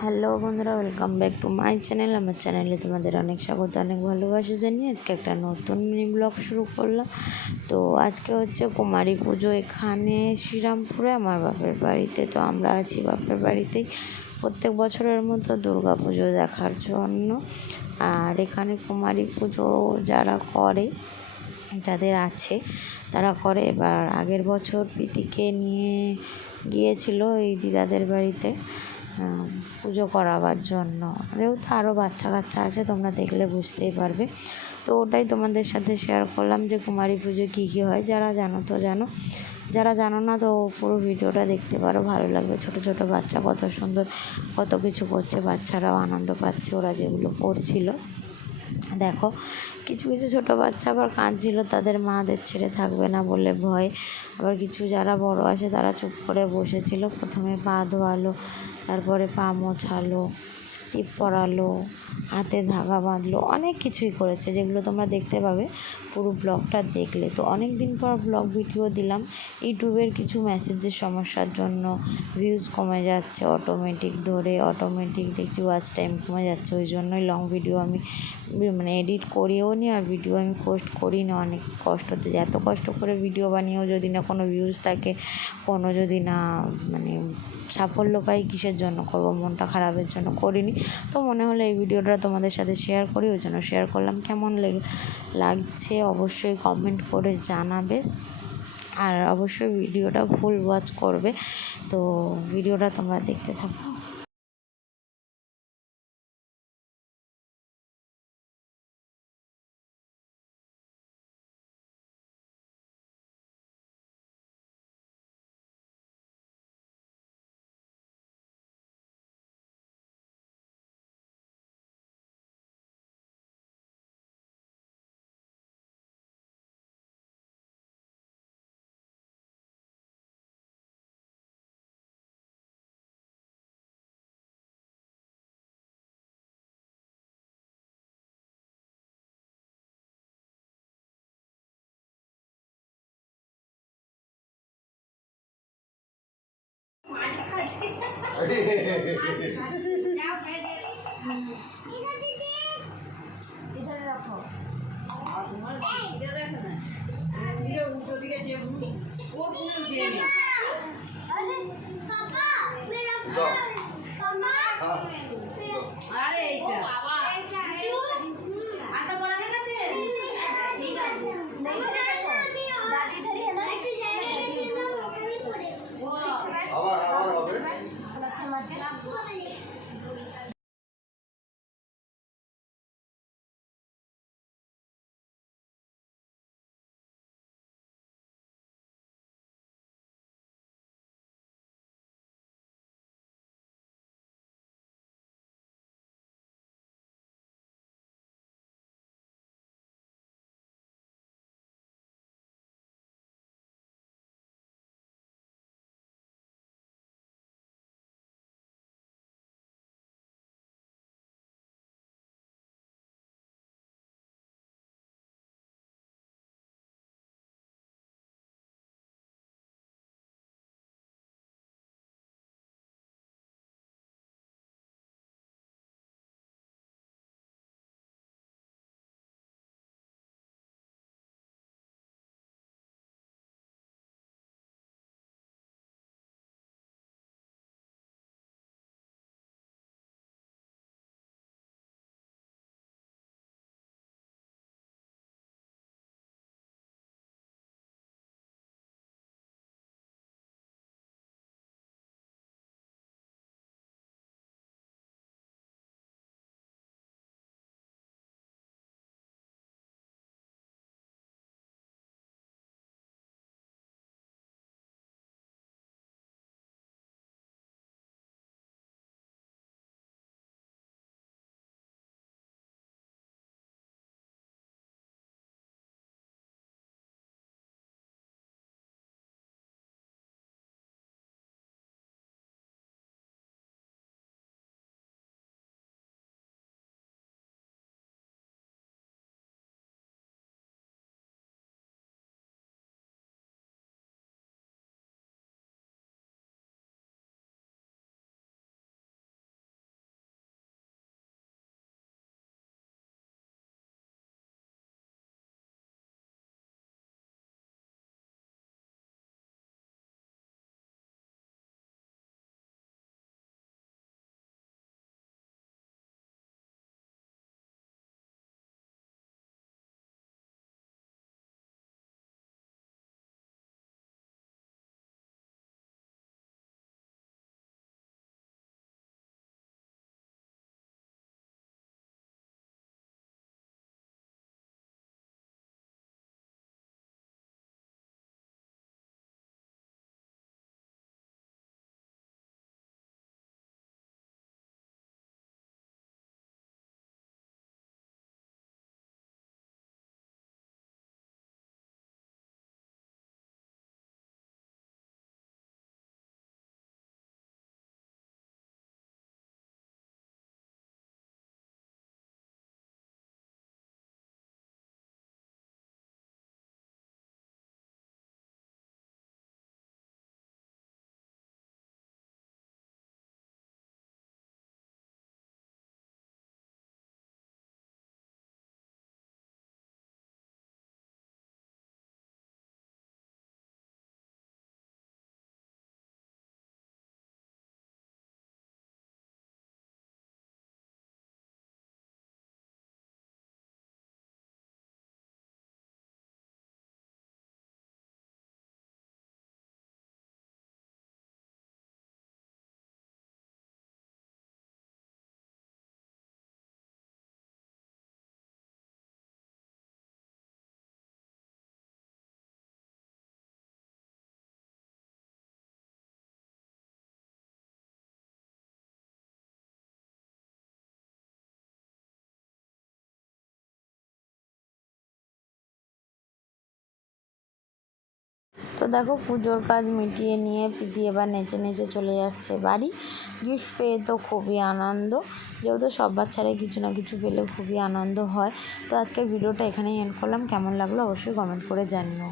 Hello বন্ধুরা, welcome back to my channel. আমার চ্যানেলে তোমাদের অনেক স্বাগত, অনেক ভালোবাসা জানিয়ে আজকে একটা নতুন মিনি ব্লগ শুরু করলাম। তো আজকে হচ্ছে কুমারী পুজো এখানে শ্রীরামপুরে, আমার বাপের বাড়িতে। তো আমরা আছি বাপের বাড়িতেই প্রত্যেক বছরের মতো দুর্গা পুজো দেখার জন্য। আর এখানে কুমারী পুজো যারা করে, যাদের আছে, তারা করে। এবার আগের বছর প্রীতিকে নিয়ে গিয়েছিল এই দিদাদের বাড়িতে। পুজো করাবার জন্য। যেহেতু আরও বাচ্চা কাচ্চা আছে, তোমরা দেখলে বুঝতেই পারবে। তো ওটাই তোমাদের সাথে শেয়ার করলাম যে কুমারী পুজো কী কী হয়। যারা জানো তো জানো। যারা জানো না তো পুরো ভিডিওটা দেখতে পারো, ভালো লাগবে। ছোট ছোট বাচ্চা কত সুন্দর, কত কিছু করছে, বাচ্চারাও আনন্দ পাচ্ছে, ওরা যেগুলো করছিল। দেখো, কিছু কিছু ছোটো বাচ্চা আবার কাঁদছিল, তাদের মাদের ছেড়ে থাকবে না বলে ভয়। আবার কিছু যারা বড় আছে, তারা চুপ করে বসেছিল। প্রথমে পা ধোয়ালো, তারপরে পা মোছালো, টিপ পরালো, হাতে ধাগা বাঁধলো, অনেক কিছুই করেছে, যেগুলো তোমরা দেখতে পাবে পুরো ব্লগটা দেখলে। তো অনেক দিন পর ব্লগ ভিডিও দিলাম। ইউটিউবের কিছু মেসেজের সমস্যার জন্য ভিউজ কমে যাচ্ছে অটোমেটিক ধরে অটোমেটিক দেখছি ওয়াচ টাইম কমে যাচ্ছে, ওই জন্যই লং ভিডিও আমি মানে এডিট করিও নি আর ভিডিও আমি পোস্ট করি না। অনেক কষ্টতে এত কষ্ট করে ভিডিও বানিয়েও যদি না কোনো ভিউজ থাকে, কোনো যদি না মানে সাফল্য পাই, কিসের জন্য করব? মনটা খারাপের জন্য করিনি। তো মনে হলো এই ভিডিওটা তোমাদের সাথে শেয়ার করি, ওই জন্য শেয়ার করলাম। কেমন লেগে লাগছে অবশ্যই কমেন্ট করে জানাবে। আর অবশ্যই ভিডিওটা ফুল ওয়াচ করবে। তো ভিডিওটা তোমরা দেখতে থাকো। এখানে রাখো আরে পাপা মেরা পাপা আরে দেখো পুজোর কাজ মিটিয়ে নিয়ে প্রীতি এবার নেচে নেচে চলে যাচ্ছে বাড়ি। গিফট পেয়ে তো খুবই আনন্দ। যেহেতু সব বাচ্চারাই কিছু না কিছু পেলে খুবই আনন্দ হয়। তো আজকের ভিডিওটা এখানেই এন্ড করলাম। কেমন লাগল অবশ্যই কমেন্ট করে জানিও।